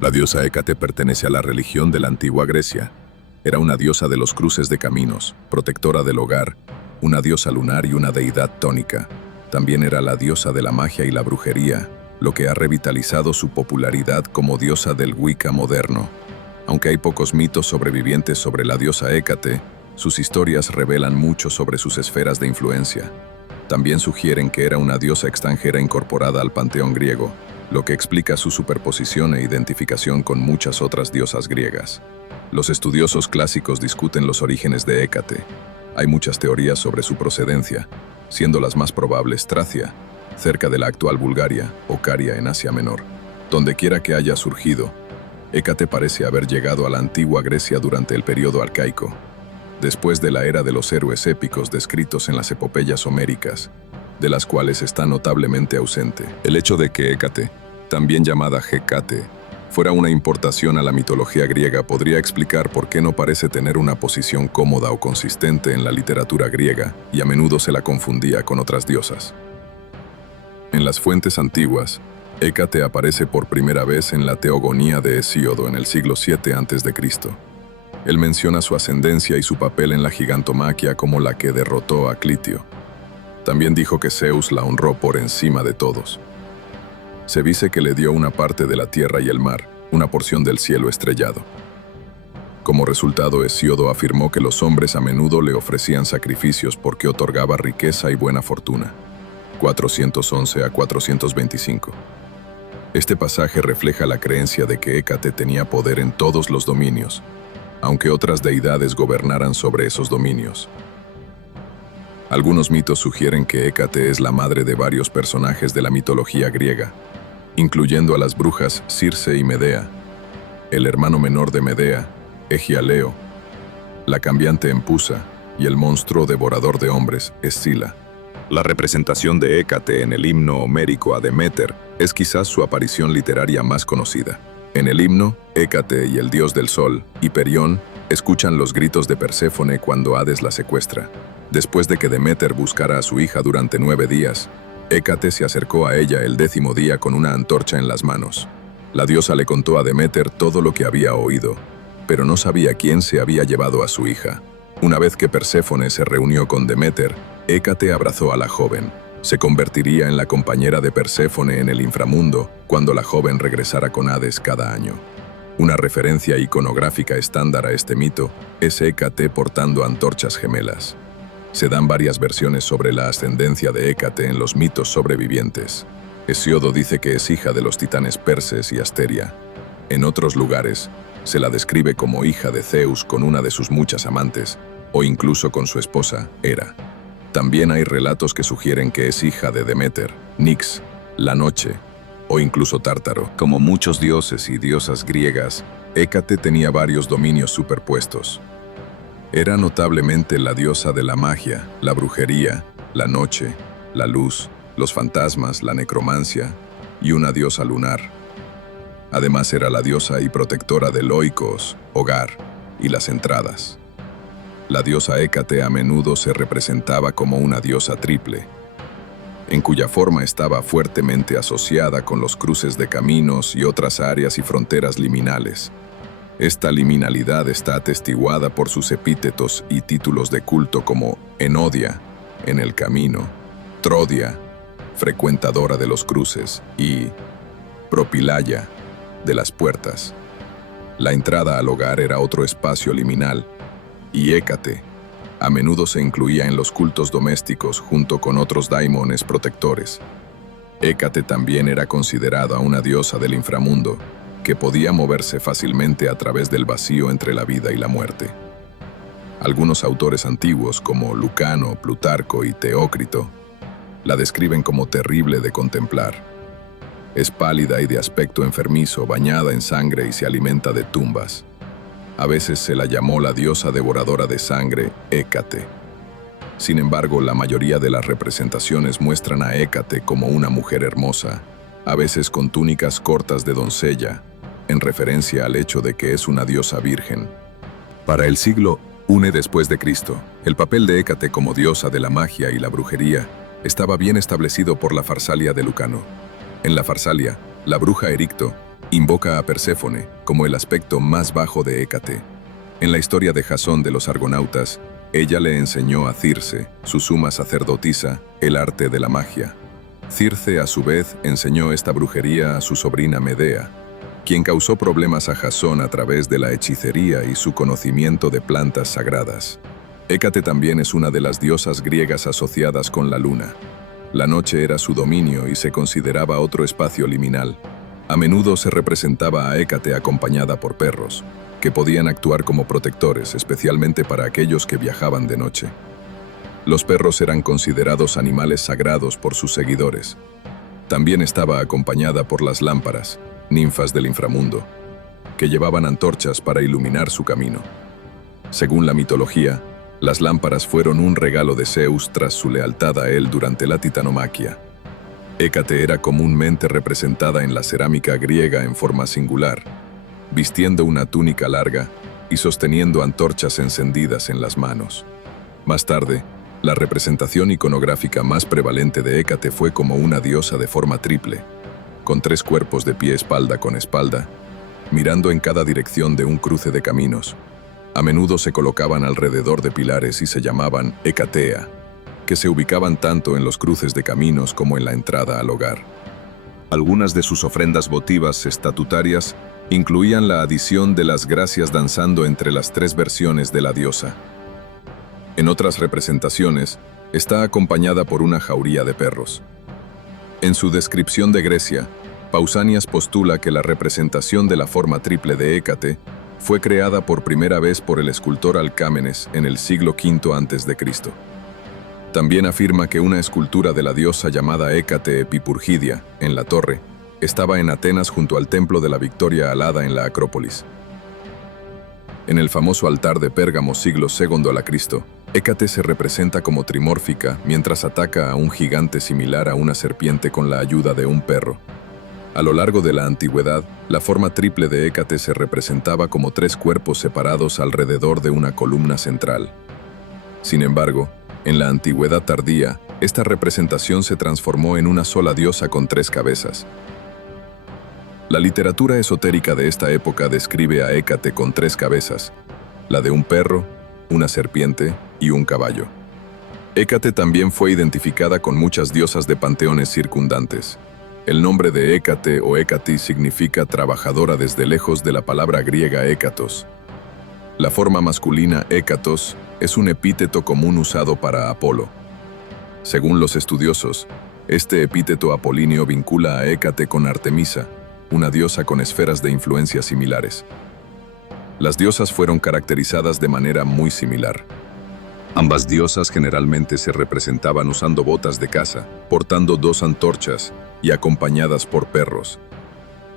La diosa Hécate pertenece a la religión de la antigua Grecia. Era una diosa de los cruces de caminos, protectora del hogar, una diosa lunar y una deidad tónica. También era la diosa de la magia y la brujería, lo que ha revitalizado su popularidad como diosa del Wicca moderno. Aunque hay pocos mitos sobrevivientes sobre la diosa Hécate, sus historias revelan mucho sobre sus esferas de influencia. También sugieren que era una diosa extranjera incorporada al panteón griego, lo que explica su superposición e identificación con muchas otras diosas griegas. Los estudiosos clásicos discuten los orígenes de Hécate. Hay muchas teorías sobre su procedencia, siendo las más probables Tracia, cerca de la actual Bulgaria, o Caria en Asia Menor. Donde quiera que haya surgido, Hécate parece haber llegado a la antigua Grecia durante el periodo arcaico, después de la era de los héroes épicos descritos en las epopeyas homéricas, de las cuales está notablemente ausente. El hecho de que Hécate, también llamada Hecate, fuera una importación a la mitología griega podría explicar por qué no parece tener una posición cómoda o consistente en la literatura griega y a menudo se la confundía con otras diosas. En las fuentes antiguas, Hécate aparece por primera vez en la Teogonía de Hesíodo en el siglo VII a.C. Él menciona su ascendencia y su papel en la gigantomaquia como la que derrotó a Clitio. También dijo que Zeus la honró por encima de todos. Se dice que le dio una parte de la tierra y el mar, una porción del cielo estrellado. Como resultado, Hesíodo afirmó que los hombres a menudo le ofrecían sacrificios porque otorgaba riqueza y buena fortuna. 411 a 425. Este pasaje refleja la creencia de que Hécate tenía poder en todos los dominios, aunque otras deidades gobernaran sobre esos dominios. Algunos mitos sugieren que Hécate es la madre de varios personajes de la mitología griega, incluyendo a las brujas Circe y Medea, el hermano menor de Medea, Egialeo, la cambiante Empusa y el monstruo devorador de hombres, Escila. La representación de Hécate en el himno homérico a Deméter es quizás su aparición literaria más conocida. En el himno, Hécate y el dios del sol, Hiperión, escuchan los gritos de Perséfone cuando Hades la secuestra. Después de que Deméter buscara a su hija durante 9 días, Hécate se acercó a ella el 10º día con una antorcha en las manos. La diosa le contó a Deméter todo lo que había oído, pero no sabía quién se había llevado a su hija. Una vez que Perséfone se reunió con Deméter, Hécate abrazó a la joven. Se convertiría en la compañera de Perséfone en el inframundo cuando la joven regresara con Hades cada año. Una referencia iconográfica estándar a este mito es Hécate portando antorchas gemelas. Se dan varias versiones sobre la ascendencia de Hécate en los mitos sobrevivientes. Hesíodo dice que es hija de los titanes Perses y Asteria. En otros lugares, se la describe como hija de Zeus con una de sus muchas amantes, o incluso con su esposa, Hera. También hay relatos que sugieren que es hija de Deméter, Nix, la noche, o incluso Tártaro. Como muchos dioses y diosas griegas, Hécate tenía varios dominios superpuestos. Era notablemente la diosa de la magia, la brujería, la noche, la luz, los fantasmas, la necromancia y una diosa lunar. Además era la diosa y protectora del oikos, hogar, y las entradas. La diosa Hécate a menudo se representaba como una diosa triple, en cuya forma estaba fuertemente asociada con los cruces de caminos y otras áreas y fronteras liminales. Esta liminalidad está atestiguada por sus epítetos y títulos de culto como Enodia, en el camino, Trodia, frecuentadora de los cruces, y Propilaya, de las puertas. La entrada al hogar era otro espacio liminal, y Hécate a menudo se incluía en los cultos domésticos junto con otros daimones protectores. Hécate también era considerada una diosa del inframundo, que podía moverse fácilmente a través del vacío entre la vida y la muerte. Algunos autores antiguos, como Lucano, Plutarco y Teócrito, la describen como terrible de contemplar. Es pálida y de aspecto enfermizo, bañada en sangre y se alimenta de tumbas. A veces se la llamó la diosa devoradora de sangre, Hécate. Sin embargo, la mayoría de las representaciones muestran a Hécate como una mujer hermosa, a veces con túnicas cortas de doncella, en referencia al hecho de que es una diosa virgen. Para el siglo I después de Cristo, el papel de Hécate como diosa de la magia y la brujería estaba bien establecido por la Farsalia de Lucano. En la Farsalia, la bruja Ericto Invoca a Perséfone como el aspecto más bajo de Hécate. En la historia de Jasón de los Argonautas, ella le enseñó a Circe, su suma sacerdotisa, el arte de la magia. Circe, a su vez, enseñó esta brujería a su sobrina Medea, quien causó problemas a Jasón a través de la hechicería y su conocimiento de plantas sagradas. Hécate también es una de las diosas griegas asociadas con la luna. La noche era su dominio y se consideraba otro espacio liminal. A menudo se representaba a Hécate acompañada por perros, que podían actuar como protectores, especialmente para aquellos que viajaban de noche. Los perros eran considerados animales sagrados por sus seguidores. También estaba acompañada por las lámparas, ninfas del inframundo, que llevaban antorchas para iluminar su camino. Según la mitología, las lámparas fueron un regalo de Zeus tras su lealtad a él durante la titanomaquia. Hécate era comúnmente representada en la cerámica griega en forma singular, vistiendo una túnica larga y sosteniendo antorchas encendidas en las manos. Más tarde, la representación iconográfica más prevalente de Hécate fue como una diosa de forma triple, con 3 cuerpos de pie espalda con espalda, mirando en cada dirección de un cruce de caminos. A menudo se colocaban alrededor de pilares y se llamaban Hecatea, que se ubicaban tanto en los cruces de caminos como en la entrada al hogar. Algunas de sus ofrendas votivas estatutarias incluían la adición de las gracias danzando entre las 3 versiones de la diosa. En otras representaciones, está acompañada por una jauría de perros. En su descripción de Grecia, Pausanias postula que la representación de la forma triple de Hécate fue creada por primera vez por el escultor Alcámenes en el siglo V a.C. También afirma que una escultura de la diosa llamada Hécate Epipurgidia, en la torre, estaba en Atenas junto al templo de la Victoria alada en la Acrópolis. En el famoso altar de Pérgamo siglo II a.C., Hécate se representa como trimórfica mientras ataca a un gigante similar a una serpiente con la ayuda de un perro. A lo largo de la antigüedad, la forma triple de Hécate se representaba como 3 cuerpos separados alrededor de una columna central. Sin embargo, en la antigüedad tardía, esta representación se transformó en una sola diosa con 3 cabezas. La literatura esotérica de esta época describe a Hécate con 3 cabezas, la de un perro, una serpiente y un caballo. Hécate también fue identificada con muchas diosas de panteones circundantes. El nombre de Hécate o Hécatis significa trabajadora desde lejos de la palabra griega hékatos. La forma masculina hékatos es un epíteto común usado para Apolo. Según los estudiosos, este epíteto apolíneo vincula a Hécate con Artemisa, una diosa con esferas de influencia similares. Las diosas fueron caracterizadas de manera muy similar. Ambas diosas generalmente se representaban usando botas de caza, portando 2 antorchas y acompañadas por perros.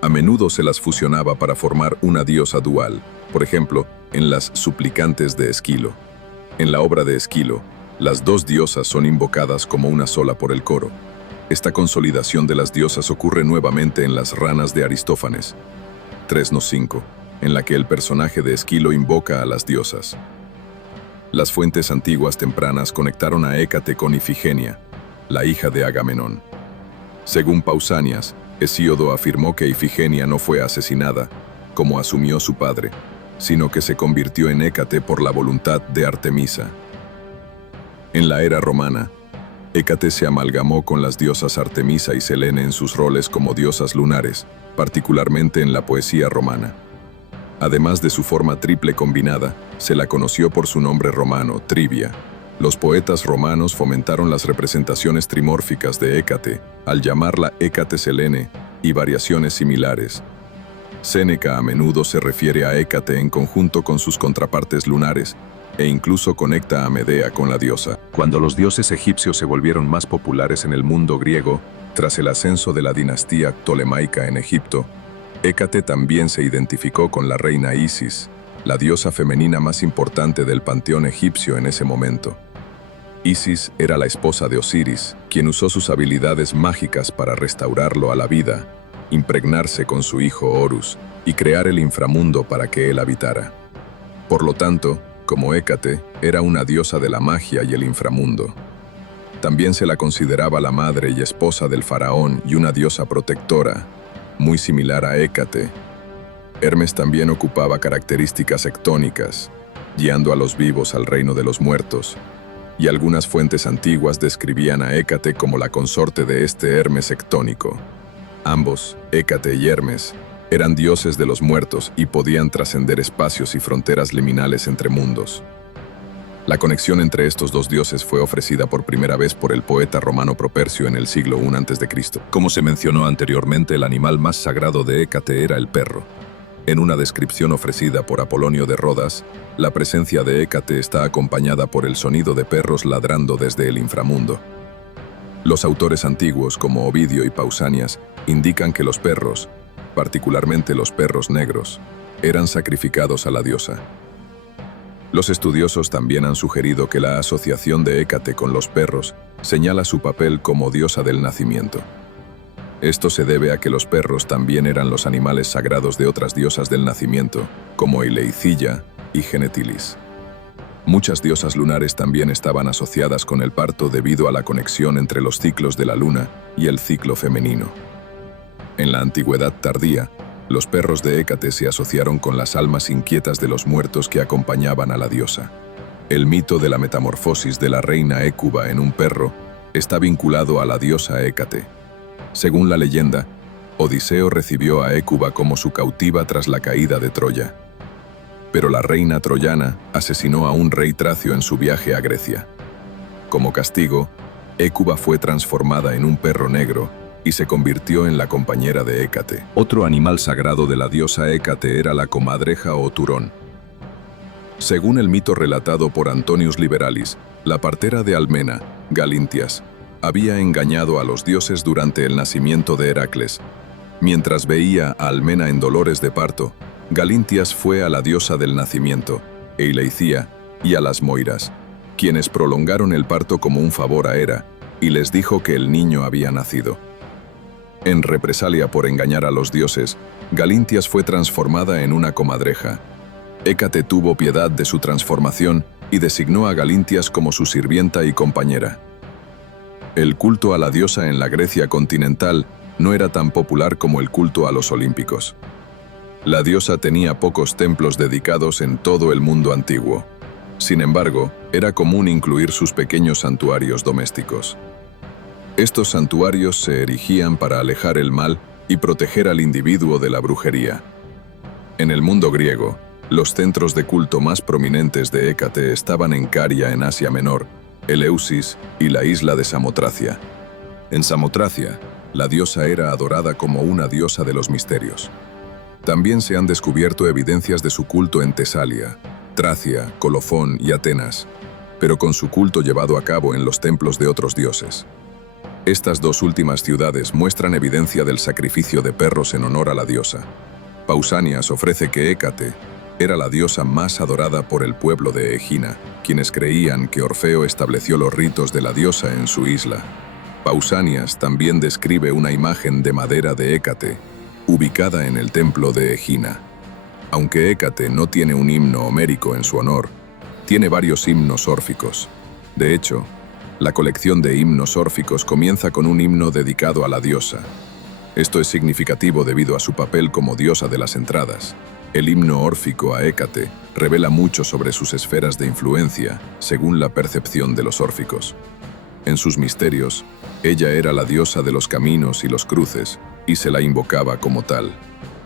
A menudo se las fusionaba para formar una diosa dual, por ejemplo, en las Suplicantes de Esquilo. En la obra de Esquilo, las 2 diosas son invocadas como una sola por el coro. Esta consolidación de las diosas ocurre nuevamente en las Ranas de Aristófanes, 3-5, en la que el personaje de Esquilo invoca a las diosas. Las fuentes antiguas tempranas conectaron a Hécate con Ifigenia, la hija de Agamenón. Según Pausanias, Hesíodo afirmó que Ifigenia no fue asesinada, como asumió su padre, sino que se convirtió en Hécate por la voluntad de Artemisa. En la era romana, Hécate se amalgamó con las diosas Artemisa y Selene en sus roles como diosas lunares, particularmente en la poesía romana. Además de su forma triple combinada, se la conoció por su nombre romano, Trivia. Los poetas romanos fomentaron las representaciones trimórficas de Hécate, al llamarla Hécate Selene, y variaciones similares. Séneca a menudo se refiere a Hécate en conjunto con sus contrapartes lunares, e incluso conecta a Medea con la diosa. Cuando los dioses egipcios se volvieron más populares en el mundo griego, tras el ascenso de la dinastía ptolemaica en Egipto, Hécate también se identificó con la reina Isis, la diosa femenina más importante del panteón egipcio en ese momento. Isis era la esposa de Osiris, quien usó sus habilidades mágicas para restaurarlo a la vida, impregnarse con su hijo Horus y crear el inframundo para que él habitara. Por lo tanto, como Hécate, era una diosa de la magia y el inframundo. También se la consideraba la madre y esposa del faraón y una diosa protectora. muy similar a Hécate. Hermes también ocupaba características ectónicas, guiando a los vivos al reino de los muertos, y algunas fuentes antiguas describían a Hécate como la consorte de este Hermes ectónico. Ambos, Hécate y Hermes, eran dioses de los muertos y podían trascender espacios y fronteras liminales entre mundos. La conexión entre estos dos dioses fue ofrecida por primera vez por el poeta romano Propercio en el siglo I a.C. Como se mencionó anteriormente, el animal más sagrado de Hécate era el perro. En una descripción ofrecida por Apolonio de Rodas, la presencia de Hécate está acompañada por el sonido de perros ladrando desde el inframundo. Los autores antiguos, como Ovidio y Pausanias, indican que los perros, particularmente los perros negros, eran sacrificados a la diosa. Los estudiosos también han sugerido que la asociación de Hécate con los perros señala su papel como diosa del nacimiento. Esto se debe a que los perros también eran los animales sagrados de otras diosas del nacimiento, como Ileicilla y Genetilis. Muchas diosas lunares también estaban asociadas con el parto debido a la conexión entre los ciclos de la luna y el ciclo femenino. En la antigüedad tardía, los perros de Hécate se asociaron con las almas inquietas de los muertos que acompañaban a la diosa. El mito de la metamorfosis de la reina Hécuba en un perro está vinculado a la diosa Hécate. Según la leyenda, Odiseo recibió a Hécuba como su cautiva tras la caída de Troya. Pero la reina troyana asesinó a un rey tracio en su viaje a Grecia. Como castigo, Hécuba fue transformada en un perro negro y se convirtió en la compañera de Hécate. Otro animal sagrado de la diosa Hécate era la comadreja o turón. Según el mito relatado por Antonius Liberalis, la partera de Almena, Galintias, había engañado a los dioses durante el nacimiento de Heracles. Mientras veía a Almena en dolores de parto, Galintias fue a la diosa del nacimiento, Eileicía, y a las Moiras, quienes prolongaron el parto como un favor a Hera, y les dijo que el niño había nacido. En represalia por engañar a los dioses, Galintias fue transformada en una comadreja. Hécate tuvo piedad de su transformación y designó a Galintias como su sirvienta y compañera. El culto a la diosa en la Grecia continental no era tan popular como el culto a los olímpicos. La diosa tenía pocos templos dedicados en todo el mundo antiguo. Sin embargo, era común incluir sus pequeños santuarios domésticos. Estos santuarios se erigían para alejar el mal y proteger al individuo de la brujería. En el mundo griego, los centros de culto más prominentes de Hécate estaban en Caria en Asia Menor, Eleusis y la isla de Samotracia. En Samotracia, la diosa era adorada como una diosa de los misterios. También se han descubierto evidencias de su culto en Tesalia, Tracia, Colofón y Atenas, pero con su culto llevado a cabo en los templos de otros dioses. Estas dos últimas ciudades muestran evidencia del sacrificio de perros en honor a la diosa. Pausanias ofrece que Hécate era la diosa más adorada por el pueblo de Egina, quienes creían que Orfeo estableció los ritos de la diosa en su isla. Pausanias también describe una imagen de madera de Hécate, ubicada en el templo de Egina. Aunque Hécate no tiene un himno homérico en su honor, tiene varios himnos órficos. De hecho, la colección de himnos órficos comienza con un himno dedicado a la diosa. Esto es significativo debido a su papel como diosa de las entradas. El himno órfico a Hécate revela mucho sobre sus esferas de influencia, según la percepción de los órficos. En sus misterios, ella era la diosa de los caminos y los cruces, y se la invocaba como tal.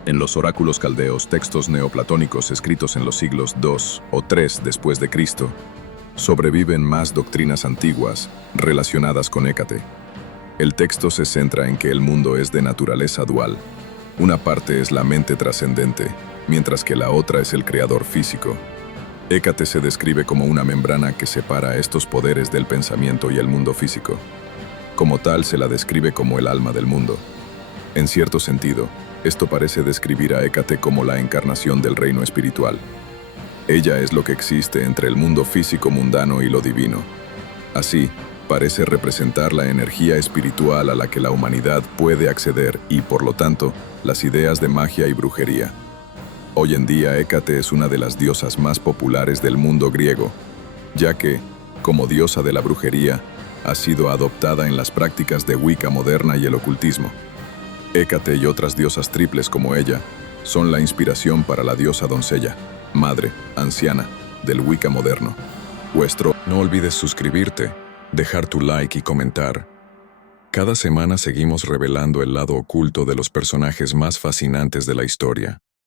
En los oráculos caldeos, textos neoplatónicos escritos en los siglos II o III después de Cristo, sobreviven más doctrinas antiguas relacionadas con Hécate. El texto se centra en que el mundo es de naturaleza dual. Una parte es la mente trascendente, mientras que la otra es el creador físico. Hécate se describe como una membrana que separa estos poderes del pensamiento y el mundo físico. Como tal, se la describe como el alma del mundo. En cierto sentido, esto parece describir a Hécate como la encarnación del reino espiritual. Ella es lo que existe entre el mundo físico mundano y lo divino. Así, parece representar la energía espiritual a la que la humanidad puede acceder y, por lo tanto, las ideas de magia y brujería. Hoy en día, Hécate es una de las diosas más populares del mundo griego, ya que, como diosa de la brujería, ha sido adoptada en las prácticas de Wicca moderna y el ocultismo. Hécate y otras diosas triples como ella son la inspiración para la diosa doncella, madre, anciana, del Wicca moderno. No olvides suscribirte, dejar tu like y comentar. Cada semana seguimos revelando el lado oculto de los personajes más fascinantes de la historia.